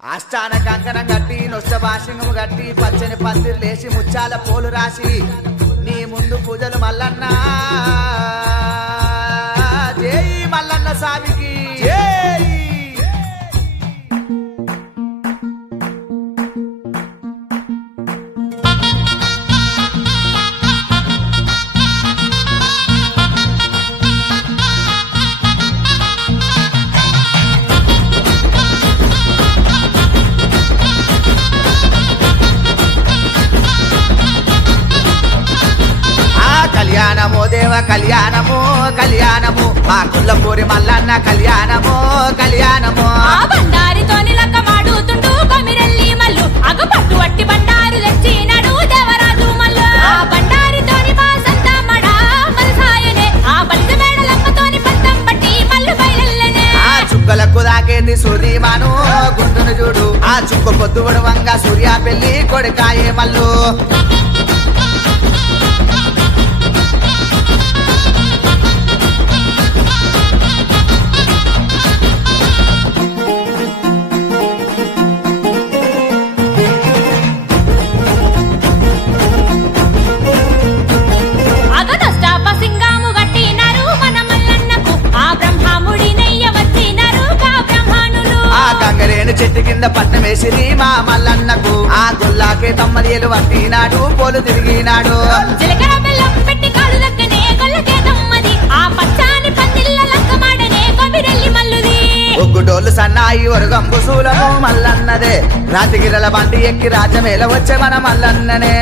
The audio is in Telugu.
ఆస్థాన కంకణం గట్టి నొష్ట భాషంగము గట్టి పచ్చని పందిరు లేసి ముచ్చాల పోలు రాసి నీ ముందు పూజలు మల్లన్న జై మల్లన్న స్వామికి జై. కళ్యాణము దేవ కళ్యాణము కళ్యాణము మా కుల్లపూరి మల్లన్న కళ్యాణము కళ్యాణము బండారితోని లక్కమాడుతుంటూ కొమిరెల్లి మల్లు అగపట్టు వట్టి బండారు తెచ్చినడు దేవరాజు మల్లు ఆ బండారితోని బాసంత మడా మలసాయనే ఆ బలిజ మేడలమ్మతోని పంతం పట్టి మల్లు బయలెల్లనే ఆ చుక్కలకు దాకేది సూర్యమాను గుంటును చూడు ఆ చుక్క పొద్దువడు వంగ సూర్య పెళ్లి కొడుకాయే మల్లు చెట్టు కింద పట్నం వేసిరి మా మల్లన్నకు ఆ గుల్లాకే తమ్మదియలు పట్టినాడు పోలు తిరిగినాడు జీలకర్ర బెల్లం పెట్టి కాలు దక్కనే గొల్లకే తమ్మది ఆ పచ్చాని పందిళ్ళ లక్కమాడనే కొమిరెల్లి మల్లుది ఒగ్గుడోళ్ళు సన్నాయి ఒరగంబు సూలను మల్లన్నదే రాతిగిరల బండి ఎక్కి రాజమేల వచ్చే మన మల్లన్ననే